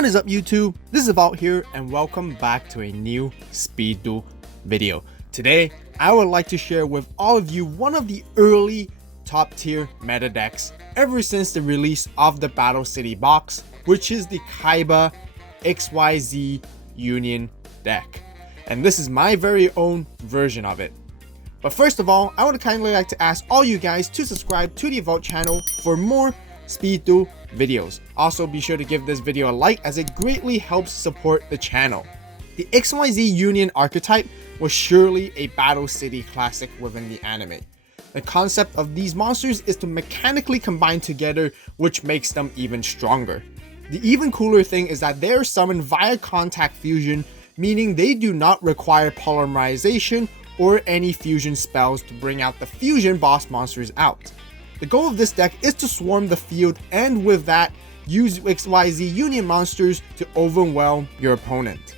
What is up YouTube? This is AVAULT here and welcome back to a new Speed Duel video. Today, I would like to share with all of you one of the early top tier meta decks ever since the release of the Battle City box, which is the Kaiba XYZ Union deck. And this is my very own version of it. But first of all, I would kindly like to ask all you guys to subscribe to the AVAULT channel for more Speed Duel videos. Also, be sure to give this video a like as it greatly helps support the channel. The XYZ Union archetype was surely a Battle City classic within the anime. The concept of these monsters is to mechanically combine together, which makes them even stronger. The even cooler thing is that they are summoned via contact fusion, meaning they do not require polymerization or any fusion spells to bring out the fusion boss monsters out. The goal of this deck is to swarm the field and with that, use XYZ Union monsters to overwhelm your opponent.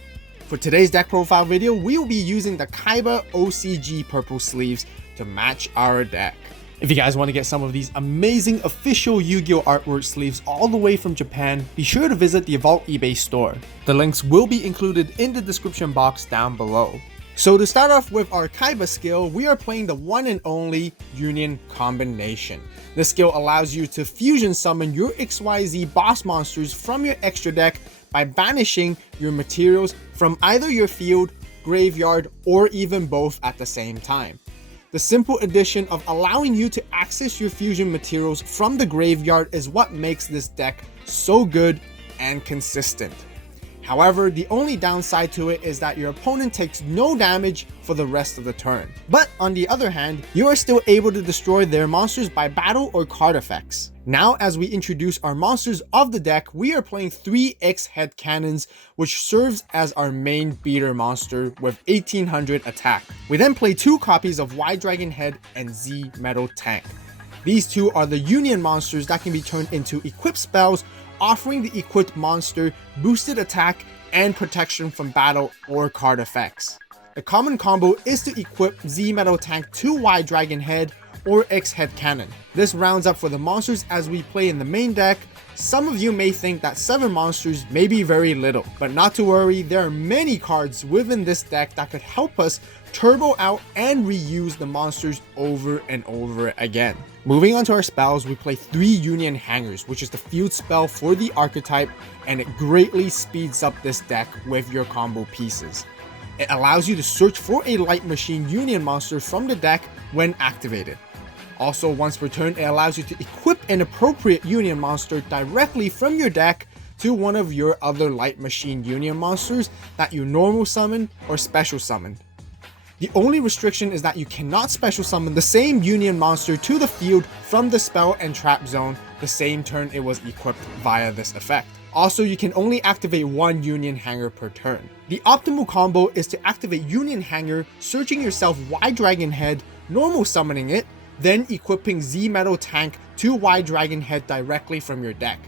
For today's deck profile video, we will be using the Kaiba OCG purple sleeves to match our deck. If you guys want to get some of these amazing official Yu-Gi-Oh artwork sleeves all the way from Japan, be sure to visit the AVAULT eBay store. The links will be included in the description box down below. So to start off with our Kaiba skill, we are playing the one and only Union combination. This skill allows you to fusion summon your XYZ boss monsters from your extra deck by banishing your materials from either your field, graveyard, or even both at the same time. The simple addition of allowing you to access your fusion materials from the graveyard is what makes this deck so good and consistent. However, the only downside to it is that your opponent takes no damage for the rest of the turn. But on the other hand, you are still able to destroy their monsters by battle or card effects. Now, as we introduce our monsters of the deck, we are playing 3 X head cannons, which serves as our main beater monster with 1800 attack. We then play 2 copies of Y Dragon Head and Z Metal Tank. These two are the Union monsters that can be turned into equipped spells, offering the equipped monster boosted attack and protection from battle or card effects. The common combo is to equip Z Metal Tank to Y Dragon Head or X Head Cannon. This rounds up for the monsters as we play in the main deck. Some of you may think that 7 monsters may be very little, but not to worry, there are many cards within this deck that could help us turbo out and reuse the monsters over and over again. Moving on to our spells, we play 3 Union Hangers, which is the field spell for the archetype, and it greatly speeds up this deck with your combo pieces. It allows you to search for a Light Machine Union monster from the deck when activated. Also, once per turn, it allows you to equip an appropriate Union monster directly from your deck to one of your other Light Machine Union monsters that you normal summon or special summon. The only restriction is that you cannot special summon the same Union monster to the field from the spell and trap zone the same turn it was equipped via this effect. Also, you can only activate 1 Union Hanger per turn. The optimal combo is to activate Union Hanger, searching yourself Y Dragon Head, normal summoning it, then equipping Z Metal Tank to Y Dragon Head directly from your deck.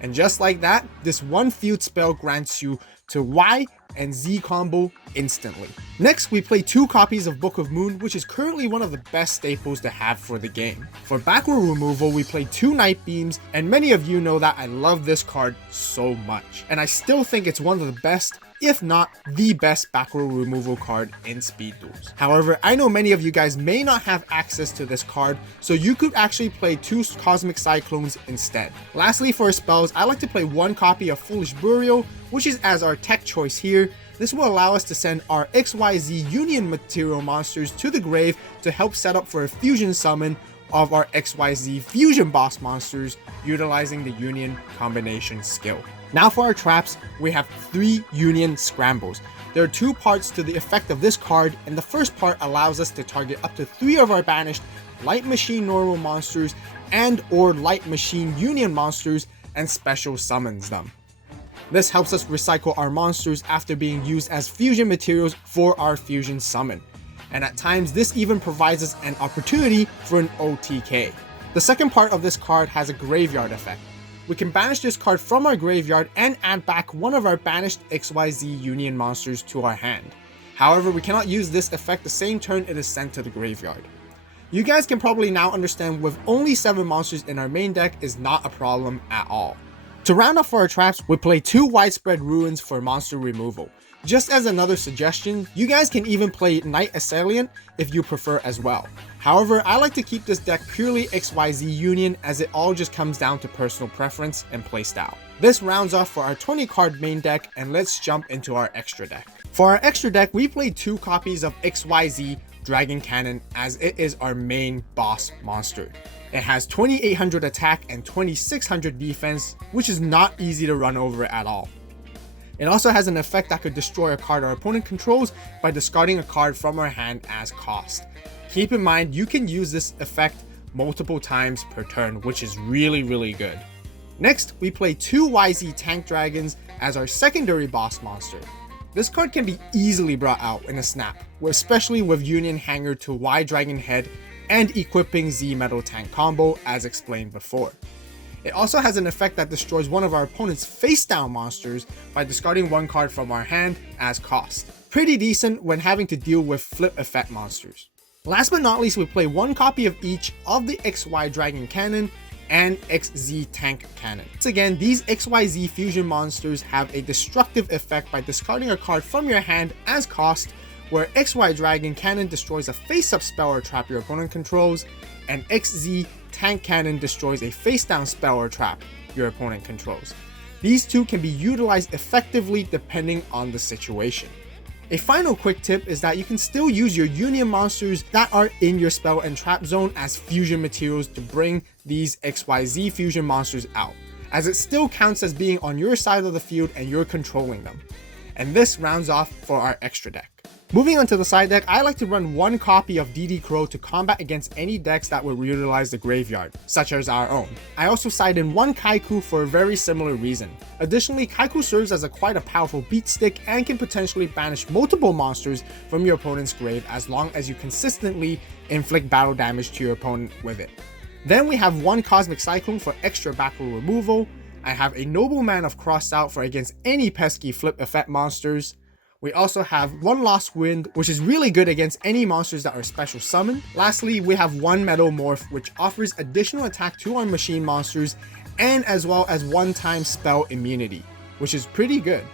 And just like that, this one field spell grants you to Y and Z combo instantly. Next, we play 2 copies of Book of Moon, which is currently one of the best staples to have for the game. For back row removal, we play 2 Night Beams, and many of you know that I love this card so much. And I still think it's one of the best, if not the best back row removal card in Speed Duels. However, I know many of you guys may not have access to this card, so you could actually play 2 Cosmic Cyclones instead. Lastly, for spells, I like to play 1 copy of Foolish Burial, which is as our tech choice here. This will allow us to send our XYZ Union material monsters to the grave to help set up for a fusion summon of our XYZ fusion boss monsters utilizing the Union combination skill. Now for our traps, we have 3 Union Scrambles. There are 2 parts to the effect of this card, and the first part allows us to target up to 3 of our banished Light Machine normal monsters and or Light Machine Union monsters and special summons them. This helps us recycle our monsters after being used as fusion materials for our fusion summon. And at times, this even provides us an opportunity for an OTK. The second part of this card has a graveyard effect. We can banish this card from our graveyard and add back one of our banished XYZ Union monsters to our hand. However, we cannot use this effect the same turn it is sent to the graveyard. You guys can probably now understand with only 7 monsters in our main deck is not a problem at all. To round off our traps, we play 2 widespread ruins for monster removal. Just as another suggestion, you guys can even play Knight Assailant if you prefer as well. However, I like to keep this deck purely XYZ Union as it all just comes down to personal preference and playstyle. This rounds off for our 20 card main deck, and let's jump into our extra deck. For our extra deck, we played 2 copies of XYZ Dragon Cannon as it is our main boss monster. It has 2800 attack and 2600 defense, which is not easy to run over at all. It also has an effect that could destroy a card our opponent controls by discarding a card from our hand as cost. Keep in mind, you can use this effect multiple times per turn, which is really good. Next, we play 2 YZ Tank Dragons as our secondary boss monster. This card can be easily brought out in a snap, especially with Union Hanger to Y Dragon Head and equipping Z Metal Tank combo as explained before. It also has an effect that destroys one of our opponent's face down monsters by discarding 1 card from our hand as cost. Pretty decent when having to deal with flip effect monsters. Last but not least, we play 1 copy of each of the XY Dragon Cannon and XZ Tank Cannon. Once again, these XYZ fusion monsters have a destructive effect by discarding a card from your hand as cost, where XY Dragon Cannon destroys a face-up spell or trap your opponent controls, and XZ Tank Cannon destroys a face-down spell or trap your opponent controls. These 2 can be utilized effectively depending on the situation. A final quick tip is that you can still use your Union monsters that are in your spell and trap zone as fusion materials to bring these XYZ fusion monsters out, as it still counts as being on your side of the field and you're controlling them. And this rounds off for our extra deck. Moving on to the side deck, I like to run 1 copy of DD Crow to combat against any decks that would utilize the graveyard, such as our own. I also side in 1 Kaiku for a very similar reason. Additionally, Kaiku serves as quite a powerful beat stick and can potentially banish multiple monsters from your opponent's grave as long as you consistently inflict battle damage to your opponent with it. Then we have 1 Cosmic Cyclone for extra back row removal. I have a Nobleman of Cross Out for against any pesky flip effect monsters. We also have 1 Lost Wind, which is really good against any monsters that are special summoned. Lastly, we have 1 Metal Morph, which offers additional attack to our machine monsters, and as well as 1-time spell immunity, which is pretty good.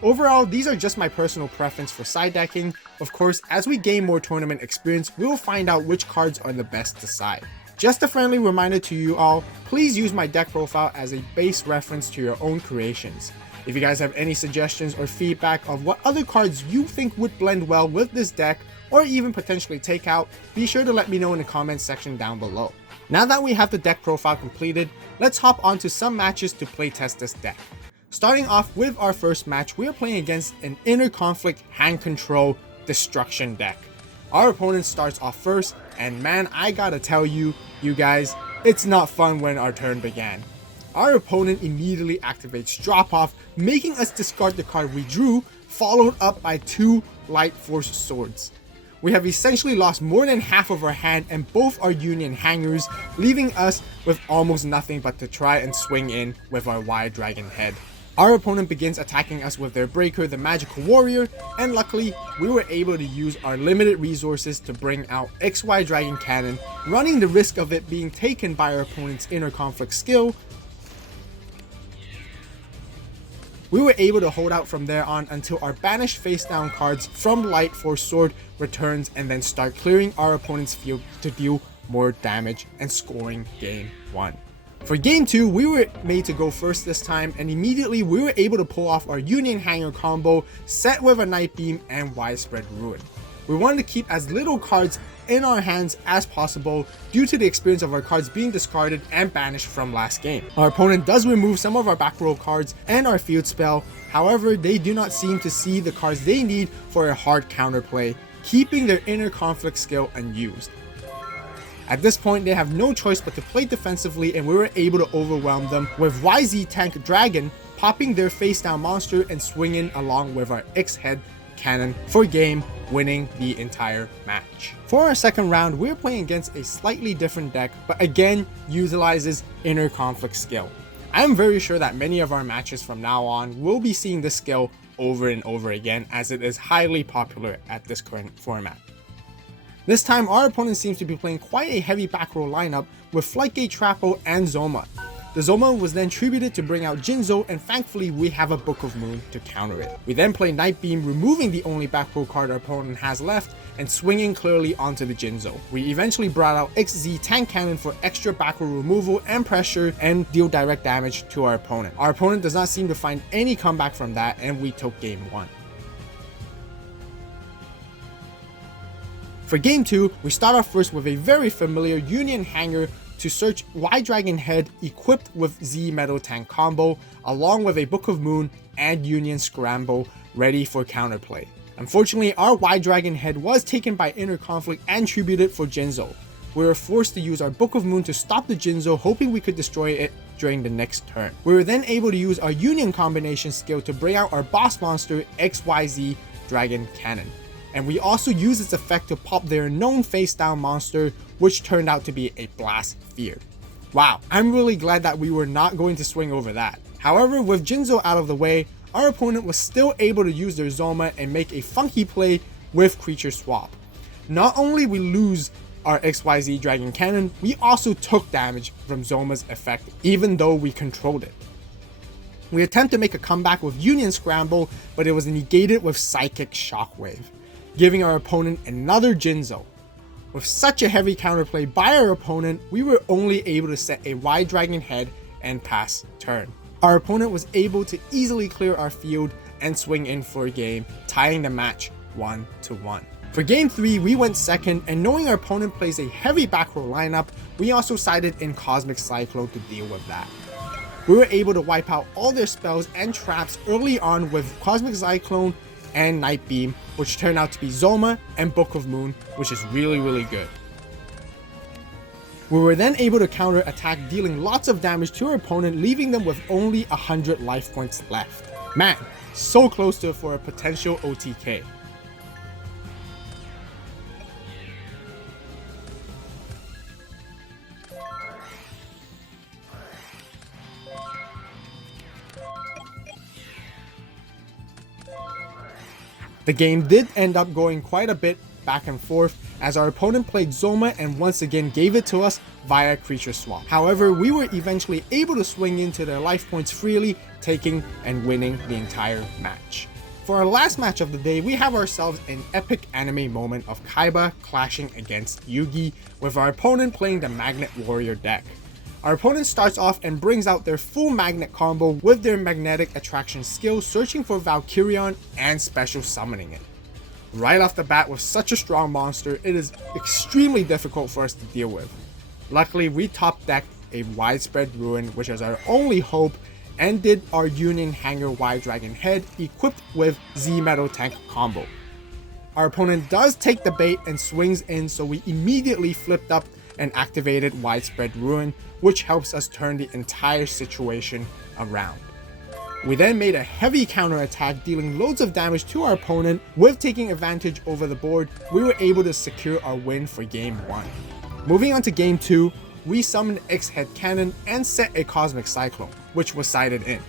Overall, these are just my personal preference for side decking. Of course, as we gain more tournament experience, we'll find out which cards are the best to side. Just a friendly reminder to you all, please use my deck profile as a base reference to your own creations. If you guys have any suggestions or feedback of what other cards you think would blend well with this deck or even potentially take out, be sure to let me know in the comments section down below. Now that we have the deck profile completed, let's hop onto some matches to playtest this deck. Starting off with our first match, we are playing against an Inner Conflict Hand Control Destruction deck. Our opponent starts off first, and man, I gotta tell you, you guys, it's not fun when our turn began. Our opponent immediately activates Drop Off, making us discard the card we drew, followed up by 2 Light Force Swords. We have essentially lost more than half of our hand and both our Union Hangers, leaving us with almost nothing but to try and swing in with our Y Dragon Head. Our opponent begins attacking us with their Breaker, the Magical Warrior, and luckily, we were able to use our limited resources to bring out XY Dragon Cannon, running the risk of it being taken by our opponent's Inner Conflict skill. We were able to hold out from there on until our banished face down cards from Light Force Sword returns and then start clearing our opponent's field to deal more damage and scoring game 1. For game 2, we were made to go first this time, and immediately we were able to pull off our Union Hanger combo set with a Night Beam and Widespread Ruin. We wanted to keep as little cards in our hands as possible due to the experience of our cards being discarded and banished from last game. Our opponent does remove some of our back row cards and our field spell, however they do not seem to see the cards they need for a hard counterplay, keeping their Inner Conflict skill unused. At this point they have no choice but to play defensively, and we were able to overwhelm them with YZ Tank Dragon popping their face down monster and swinging along with our X-Head Cannon for game, winning the entire match. For our second round, we're playing against a slightly different deck, but again utilizes Inner Conflict skill. I am very sure that many of our matches from now on will be seeing this skill over and over again, as it is highly popular at this current format. This time our opponent seems to be playing quite a heavy back row lineup with Flightgate Trapple and Zoma. The Zoma was then tributed to bring out Jinzo, and thankfully we have a Book of Moon to counter it. We then play Night Beam, removing the only back row card our opponent has left and swinging clearly onto the Jinzo. We eventually brought out XYZ Tank Cannon for extra back row removal and pressure and deal direct damage to our opponent. Our opponent does not seem to find any comeback from that, and we took game 1. For game 2, we start off first with a very familiar Union Hanger to search Y Dragon Head equipped with Z Metal Tank combo, along with a Book of Moon and Union Scramble ready for counterplay. Unfortunately, our Y Dragon Head was taken by Inner Conflict and tributed for Jinzo. We were forced to use our Book of Moon to stop the Jinzo, hoping we could destroy it during the next turn. We were then able to use our Union combination skill to bring out our boss monster XYZ Dragon Cannon. And we also used its effect to pop their known face down monster, which turned out to be a Blast Fear. Wow, I'm really glad that we were not going to swing over that. However, with Jinzo out of the way, our opponent was still able to use their Zoma and make a funky play with Creature Swap. Not only we lose our XYZ Dragon Cannon, we also took damage from Zoma's effect, even though we controlled it. We attempt to make a comeback with Union Scramble, but it was negated with Psychic Shockwave, giving our opponent another Jinzo. With such a heavy counterplay by our opponent, we were only able to set a Y Dragon Head and pass turn. Our opponent was able to easily clear our field and swing in for a game, tying the match 1-1. For game 3, we went second, and knowing our opponent plays a heavy back row lineup, we also sided in Cosmic Cyclone to deal with that. We were able to wipe out all their spells and traps early on with Cosmic Cyclone and Night Beam, which turned out to be Zoma and Book of Moon, which is really good. We were then able to counter attack, dealing lots of damage to our opponent, leaving them with only 100 life points left. Man, so close to it for a potential OTK. The game did end up going quite a bit back and forth, as our opponent played Zoma and once again gave it to us via Creature Swap. However, we were eventually able to swing into their life points freely, taking and winning the entire match. For our last match of the day, we have ourselves an epic anime moment of Kaiba clashing against Yu-Gi, with our opponent playing the Magnet Warrior deck. Our opponent starts off and brings out their full magnet combo with their magnetic attraction skill, searching for Valkyrion and special summoning it. Right off the bat, with such a strong monster, it is extremely difficult for us to deal with. Luckily, we top decked a Widespread Ruin, which is our only hope, and did our Union Hanger Y Dragon Head equipped with Z Metal Tank combo. Our opponent does take the bait and swings in, so we immediately flipped up and activated Widespread Ruin, which helps us turn the entire situation around. We then made a heavy counter attack, dealing loads of damage to our opponent. With taking advantage over the board, we were able to secure our win for game 1. Moving on to game 2, we summoned X-Head Cannon and set a Cosmic Cyclone, which was sided in.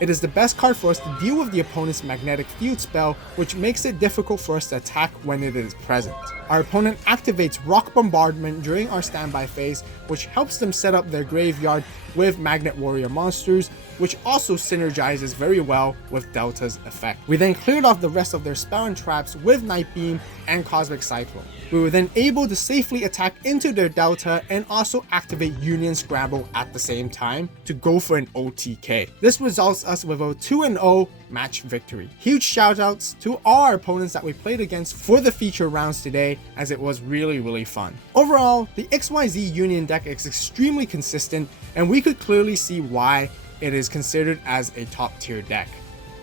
It is the best card for us to deal with the opponent's magnetic field spell, which makes it difficult for us to attack when it is present. Our opponent activates Rock Bombardment during our standby phase, which helps them set up their graveyard with Magnet Warrior monsters, which also synergizes very well with Delta's effect. We then cleared off the rest of their spell and traps with Night Beam and Cosmic Cyclone. We were then able to safely attack into their Delta and also activate Union Scramble at the same time to go for an OTK. This results us with a 2-0 match victory. Huge shoutouts to all our opponents that we played against for the feature rounds today, as it was really fun. Overall, the XYZ Union deck is extremely consistent, and we could clearly see why it is considered as a top tier deck.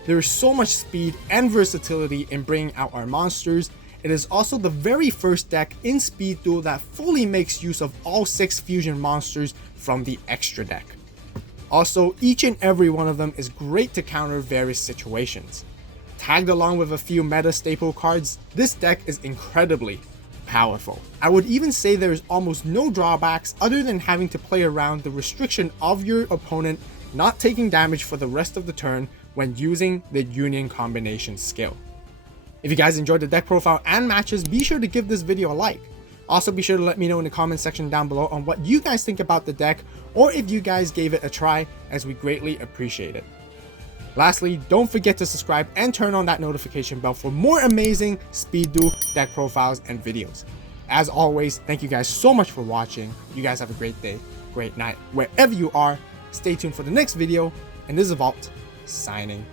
There is so much speed and versatility in bringing out our monsters. It is also the very first deck in Speed Duel that fully makes use of all 6 fusion monsters from the extra deck. Also, each and every one of them is great to counter various situations. Tagged along with a few meta staple cards, this deck is incredibly powerful. I would even say there is almost no drawbacks other than having to play around the restriction of your opponent not taking damage for the rest of the turn when using the Union combination skill. If you guys enjoyed the deck profile and matches, be sure to give this video a like. Also, be sure to let me know in the comment section down below on what you guys think about the deck, or if you guys gave it a try, as we greatly appreciate it. Lastly, don't forget to subscribe and turn on that notification bell for more amazing Speed Duel deck profiles and videos. As always, thank you guys so much for watching. You guys have a great day, great night, wherever you are. Stay tuned for the next video, and this is AVAULT, signing